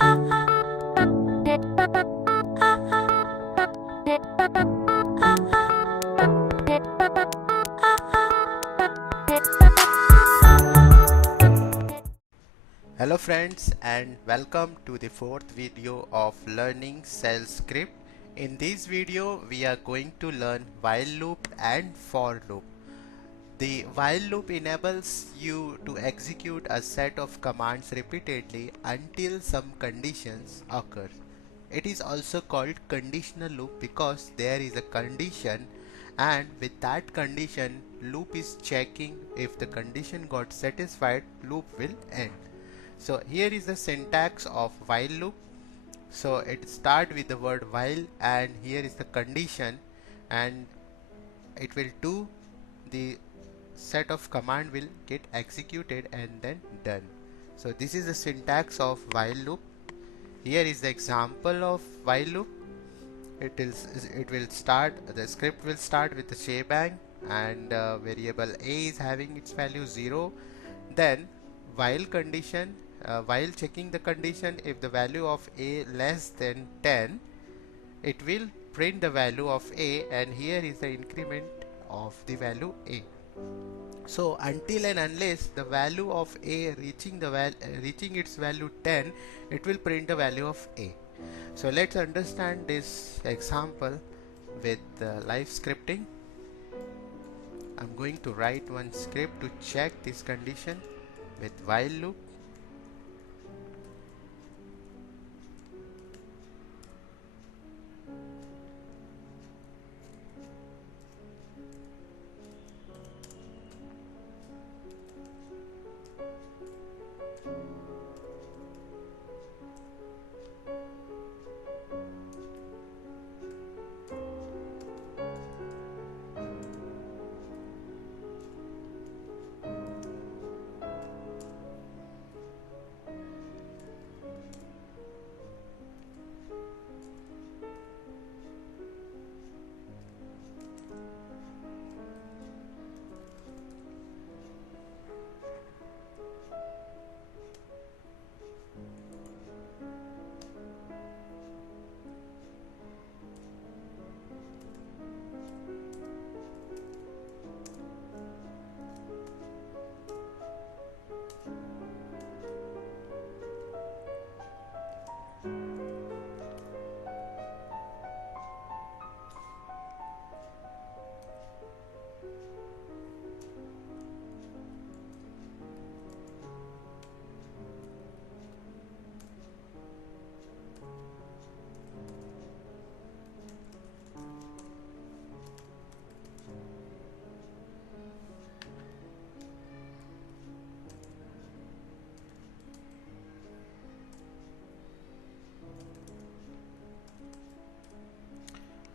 Hello friends, and welcome to the fourth video of learning shell script. In this video we are going to learn while loop and for loop. The while loop enables you to execute a set of commands repeatedly until some conditions occur. It is also called conditional loop because there is a condition, and with that condition loop is checking. If the condition got satisfied, loop will end. So here is the syntax of while loop. So it start with the word while, and here is the condition, and it will do the set of command will get executed and then done. So this is the syntax of while loop. Here is the example of while loop. It will start, the script will start with the shebang, and variable a is having its value 0. Then while condition, while checking the condition, if the value of a less than 10, it will print the value of a, and here is the increment of the value a. So until and unless the value of a reaching its value 10, it will print the value of a. So let's understand this example with live scripting. I'm going to write one script to check this condition with while loop.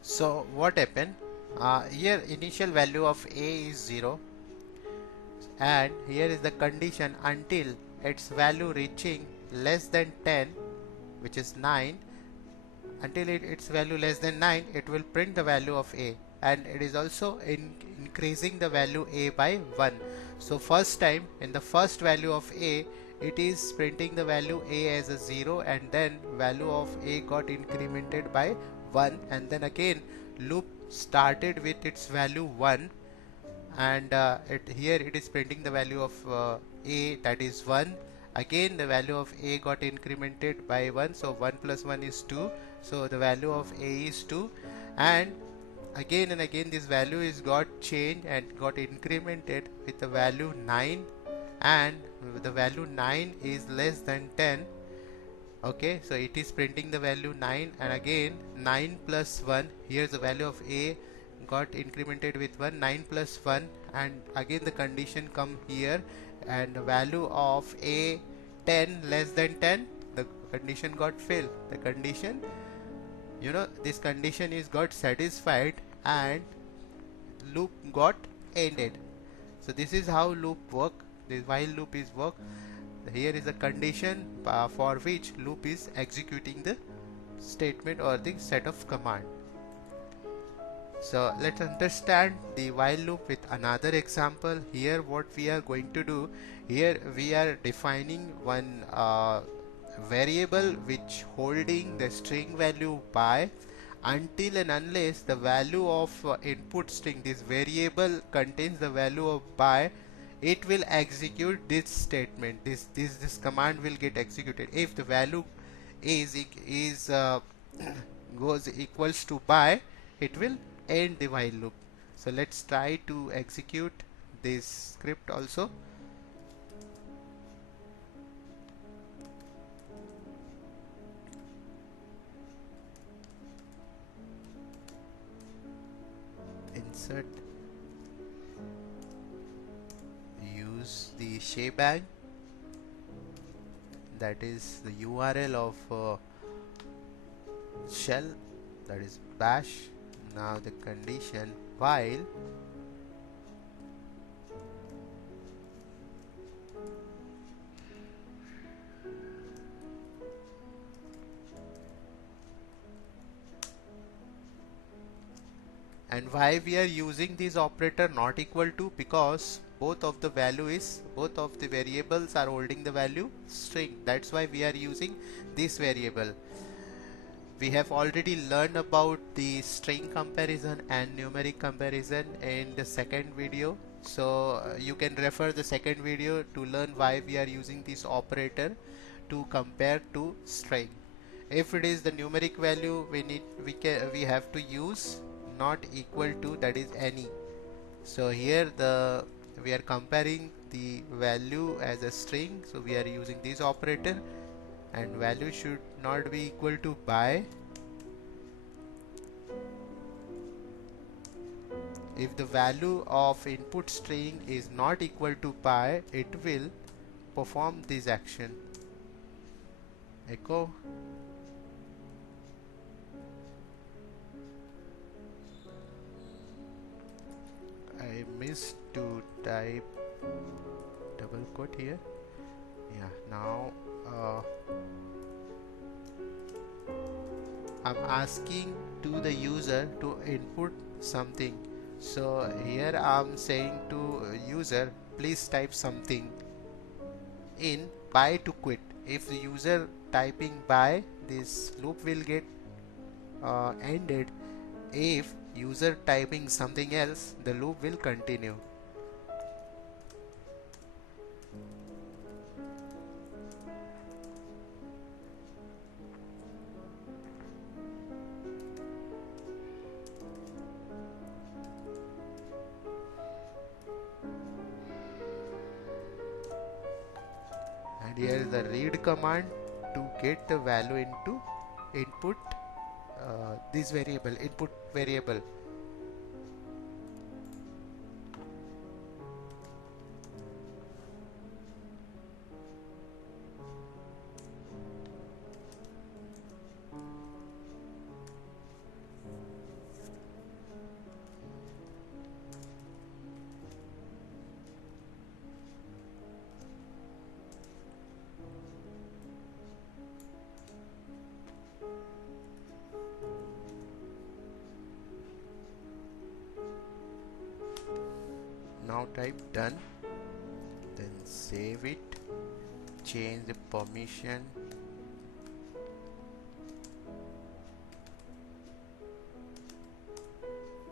So what happened? Here initial value of a is 0, and here is the condition until its value reaching less than 10, which is 9. Until its value less than 9, it will print the value of a, and it is also increasing the value a by 1. So first time, in the first value of a, it is printing the value a as a 0, and then value of a got incremented by 1, and then again loop started with its value 1, and here it is printing the value of a, that is 1. Again the value of a got incremented by 1, so 1 plus 1 is 2, so the value of a is 2, and again this value is got changed and got incremented with the value 9, and the value 9 is less than 10. Okay, so it is printing the value 9, and again 9 plus 1, here's the value of a got incremented with 1, 9 plus 1, and again the condition come here, and the value of a 10 less than 10, the condition got failed. The condition, this condition is got satisfied, and loop got ended. So this is how loop work. This while loop is work. Here is a condition for which loop is executing the statement or the set of command. So let's understand the while loop with another example. Here what we are going to do, here we are defining one variable which holding the string value by until and unless the value of input string, this variable contains the value of by, it will execute this statement. This command will get executed if the value is goes equals to by, it will end the while loop. So let's try to execute this script also. Insert, use the shebang, that is the URL of shell, that is bash. Now the condition while and why we are using this operator not equal to, because both of the variables are holding the value string, that's why we are using this variable. We have already learned about the string comparison and numeric comparison in the second video, so you can refer the second video to learn why we are using this operator to compare to string. If it is the numeric value, we have to use not equal to, that is any. So here we are comparing the value as a string, so we are using this operator, and value should not be equal to by. If the value of input string is not equal to by, it will perform this action, echo. I missed to type double quote here. Yeah, now I'm asking to the user to input something. So here I'm saying to user, please type something in by to quit. If the user typing by, this loop will get ended. If user typing something else, the loop will continue. And here is the read command to get the value into input this variable, input variable. Now type done, then save it, change the permission,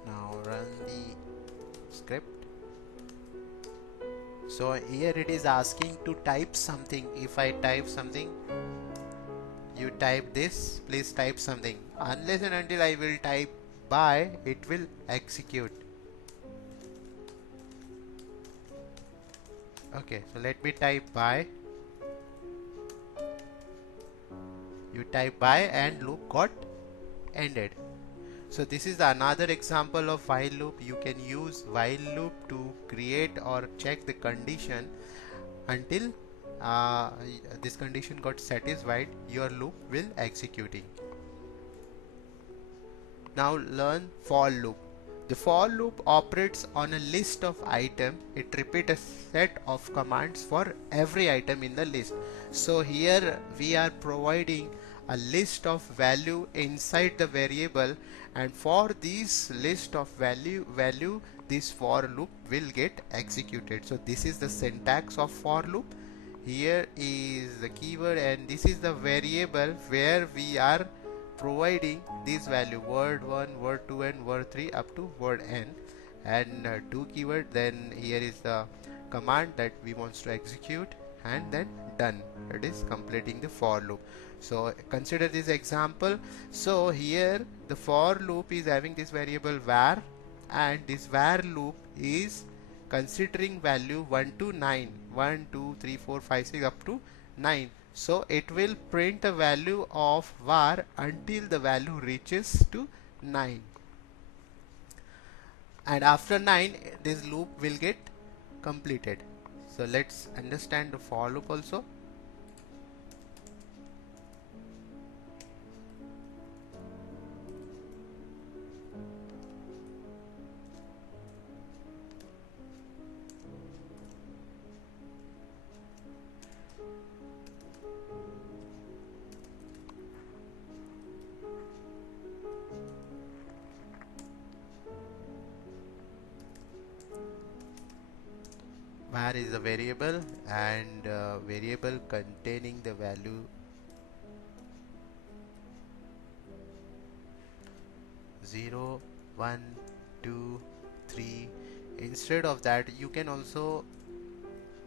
now run the script. So here it is asking to type something. If I type something, you type this, please type something. Unless and until I will type by, it will execute. Okay, so let me type by. You type by and loop got ended. So this is another example of while loop. You can use while loop to create or check the condition until this condition got satisfied, your loop will executing. Now learn for loop. The for loop operates on a list of items. It repeats a set of commands for every item in the list. So here we are providing a list of value inside the variable, and for this list of value this for loop will get executed. So this is the syntax of for loop. here is the keyword, and this is the variable where we are providing this value word 1, word 2 and word 3 up to word n, and two keyword. Then here is the command that we wants to execute, and then done. It is completing the for loop. So consider this example. So here the for loop is having this variable var, and this var loop is considering value 1 to 9, 1 2 3 4 5 6 up to 9. So it will print the value of var until the value reaches to 9, and after 9 this loop will get completed. So let's understand the for loop also. Var is a variable, and variable containing the value 0, 1, 2, 3. Instead of that, you can also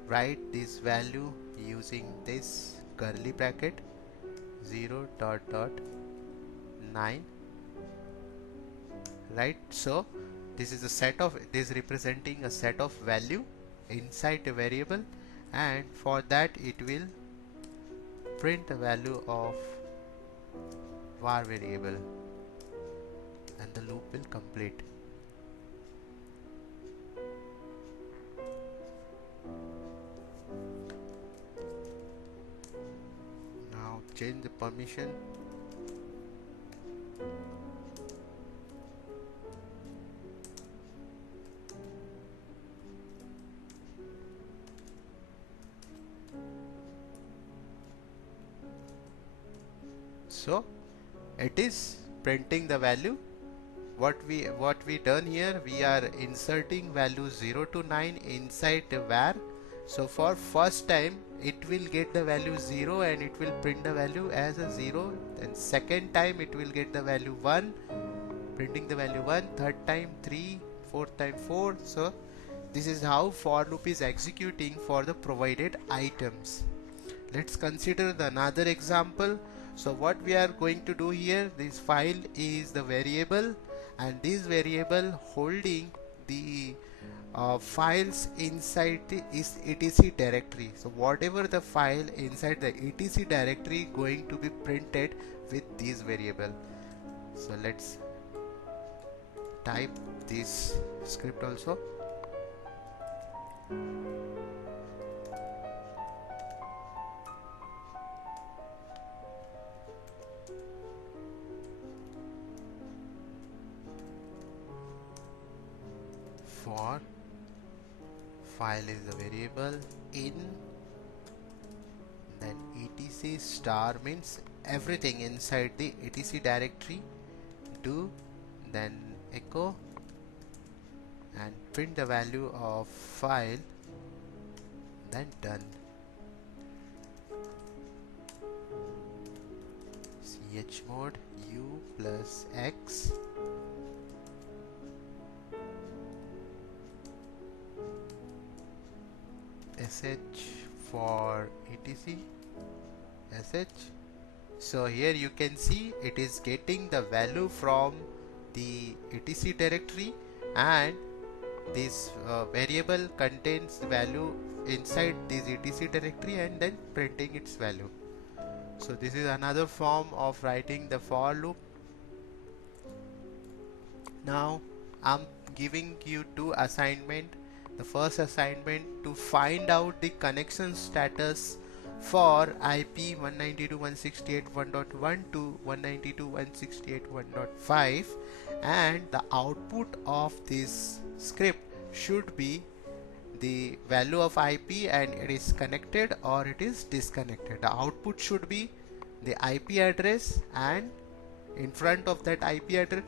write this value using this curly bracket 0 dot dot 9, right? So this is a set of, this representing a set of value inside a variable, and for that it will print the value of var variable, and the loop will complete. Now change the permission. So it is printing the value. What we done here, we are inserting values 0 to 9 inside the var. So for first time it will get the value 0 and it will print the value as a 0. Then second time it will get the value 1, printing the value 1. Third time 3, fourth time 4. So this is how for loop is executing for the provided items. Let's consider the another example. So what we are going to do here, this file is the variable, and this variable holding the files inside the etc directory. So whatever the file inside the etc directory going to be printed with this variable. So let's type this script also. For file is the variable in, then etc star means everything inside the etc directory, do, then echo, and print the value of file, then done. Chmod u plus x sh for etc sh. So here you can see it is getting the value from the etc directory, and this variable contains the value inside this etc directory and then printing its value. So this is another form of writing the for loop. Now I'm giving you two assignment. The first assignment, to find out the connection status for IP 192.168.1.1 to 192.168.1.5, and the output of this script should be the value of IP and it is connected or it is disconnected. The output should be the IP address, and in front of that IP address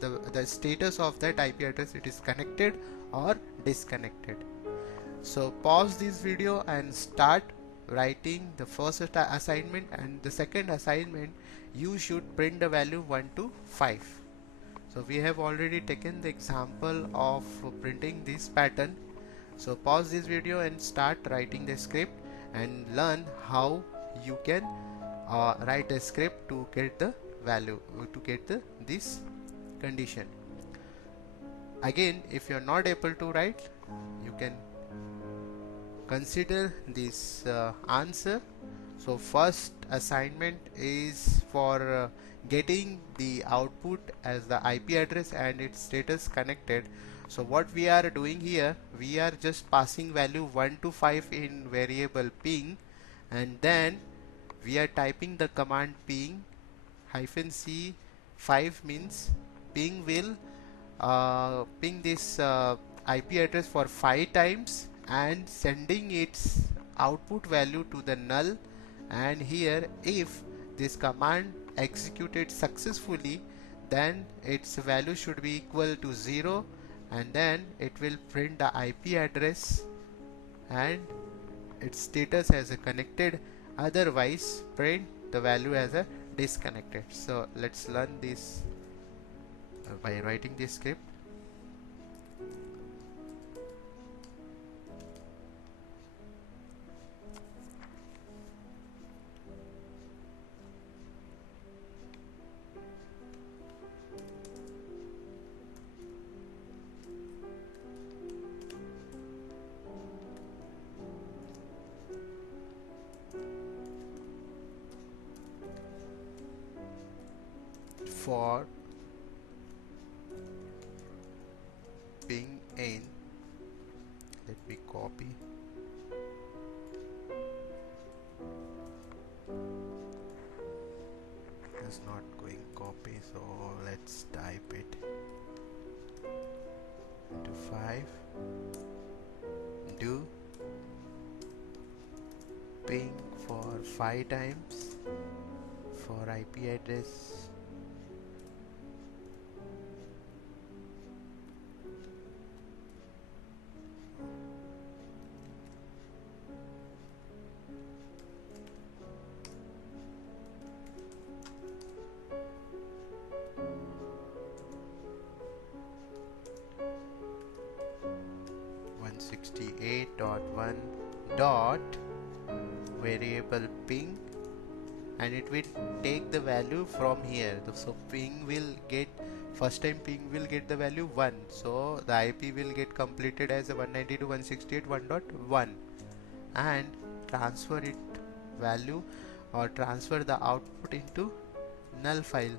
the status of that IP address, it is connected or disconnected. So pause this video and start writing the first assignment, and the second assignment you should print the value 1 to 5. So we have already taken the example of printing this pattern. So pause this video and start writing the script and learn how you can write a script to get the value, to get this condition. Again, if you are not able to write, you can consider this answer. So first assignment is for getting the output as the IP address and its status connected. So what we are doing here, we are just passing value 1 to 5 in variable ping, and then we are typing the command ping -c 5 means ping will ping this IP address for 5 times and sending its output value to the null. And here, if this command executed successfully, then its value should be equal to 0, and then it will print the IP address and its status as a connected, otherwise print the value as a disconnected. So let's learn this by writing this script. For ping in, let me copy. It's not going copy, so let's type it into 5. Do ping for 5 times for IP address 168.1 dot variable ping, and it will take the value from here. So ping will get, first time ping will get the value 1, so the IP will get completed as a 192.168.1.1, and transfer it value or transfer the output into null file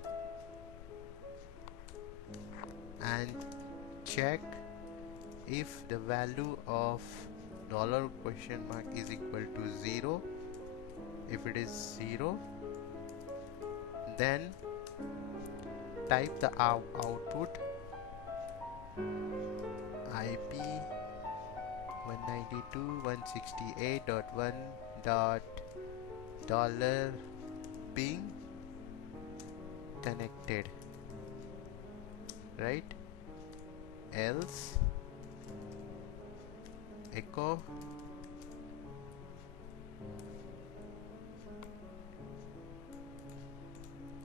and check if the value of $? Is equal to 0. If it is 0, then type the output IP 192.168.1 dot $ping connected, right? Else echo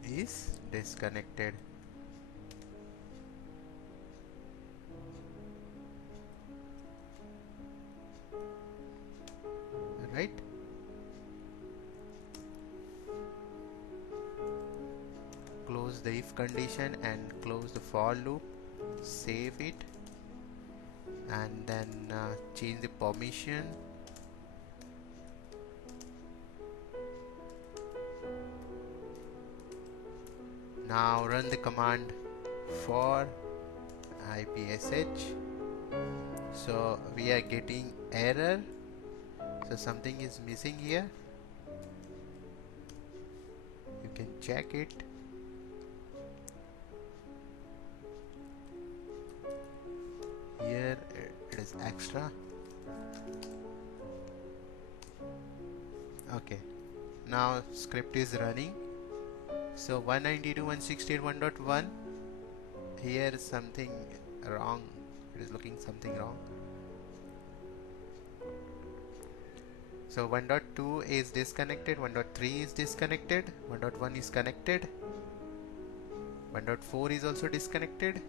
is disconnected. Right? Close the if condition and close the for loop, save it, and then change the permission. Now run the command for IPSH. So we are getting error, so something is missing here. You can check it. Here it is extra. Okay, now script is running. So 192.168.1.1, here is something wrong. It is looking something wrong. So 1.2 is disconnected, 1.3 is disconnected, 1.1 is connected, 1.4 is also disconnected,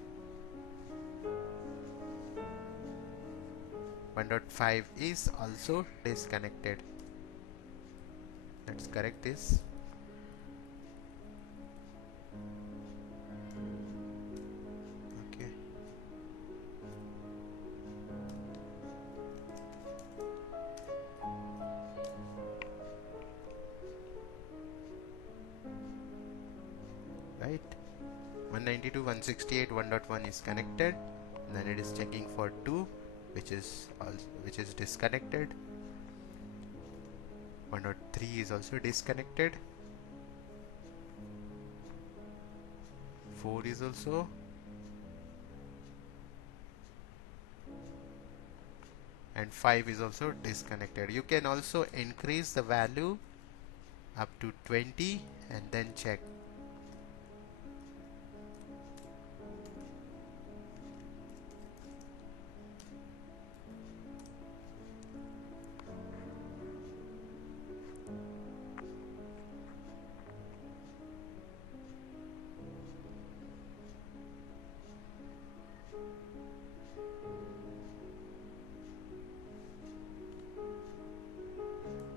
1.5 is also disconnected. Let's correct this. Okay. Right. 192.168 1.1 is connected. Then it is checking for 2, which is disconnected. 1.3 is also disconnected. 4 is also, and 5 is also disconnected. You can also increase the value up to 20 and then check.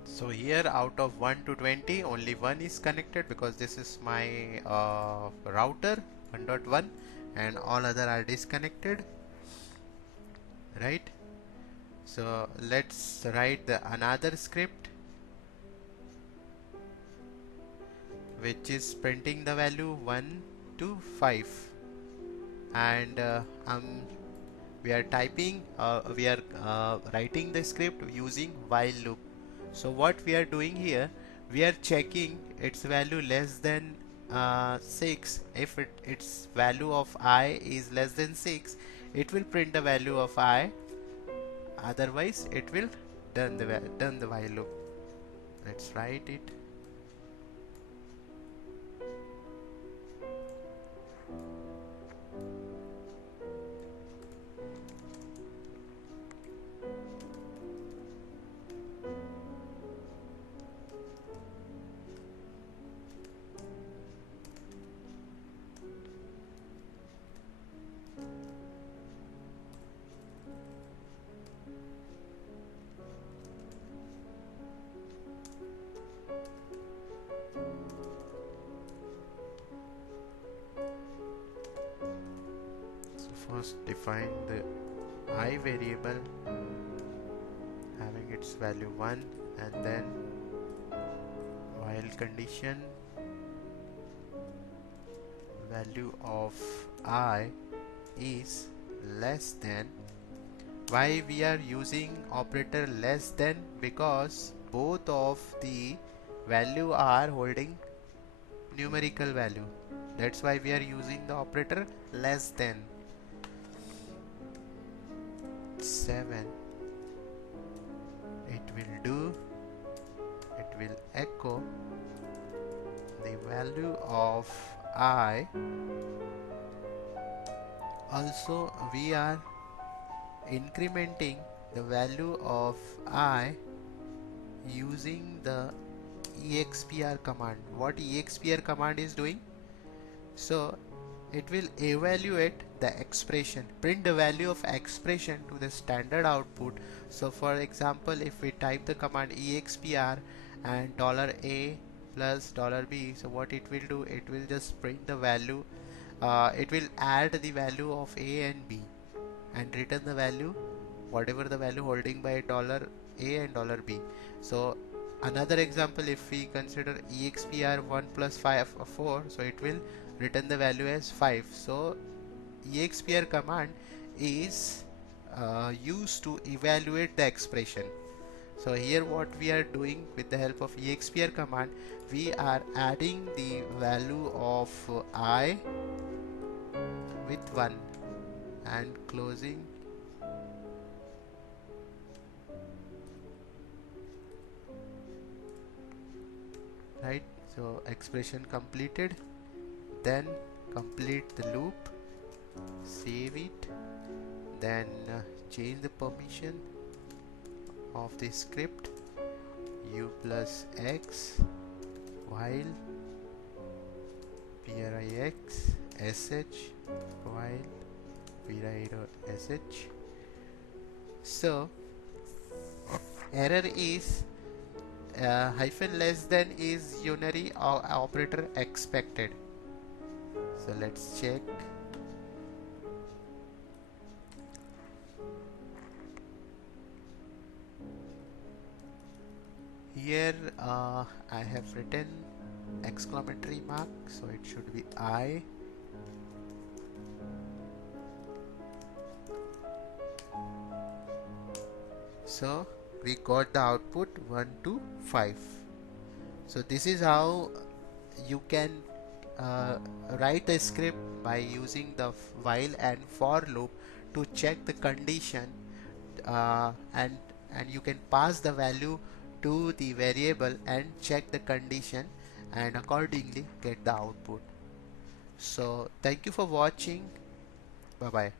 So here out of 1 to 20 only 1 is connected because this is my router 1.1 and all other are disconnected, right? So let's write the another script which is printing the value 1 to 5 and we are writing the script using while loop. So what we are doing here, we are checking its value less than 6. If its value of I is less than 6, it will print the value of I, otherwise it will done the while loop. Let's write it. First define the I variable having its value 1 and then while condition value of I is less than. Why we are using operator less than? Because both of the value are holding numerical value. That's why we are using the operator less than. 7 it will echo the value of I. Also we are incrementing the value of I using the expr command. What expr command is doing? So it will evaluate the expression, print the value of expression to the standard output. So for example, if we type the command expr and $a plus $b, so what it will do, it will just print the value, it will add the value of a and b and return the value, whatever the value holding by $a and $b. So another example, if we consider expr 1 plus 5 4, so it will return the value as 5. So expr command is used to evaluate the expression. So here what we are doing with the help of expr command, we are adding the value of I with 1 and closing. Right, so expression completed. Then complete the loop, save it, then change the permission of the script u plus x while prix sh while sh. So error is hyphen less than is unary operator expected. So let's check. Here I have written exclamatory mark, so it should be I. So we got the output 1 to 5. So this is how you can write a script by using the while and for loop to check the condition, and you can pass the value to the variable and check the condition and accordingly get the output. So thank you for watching. Bye bye.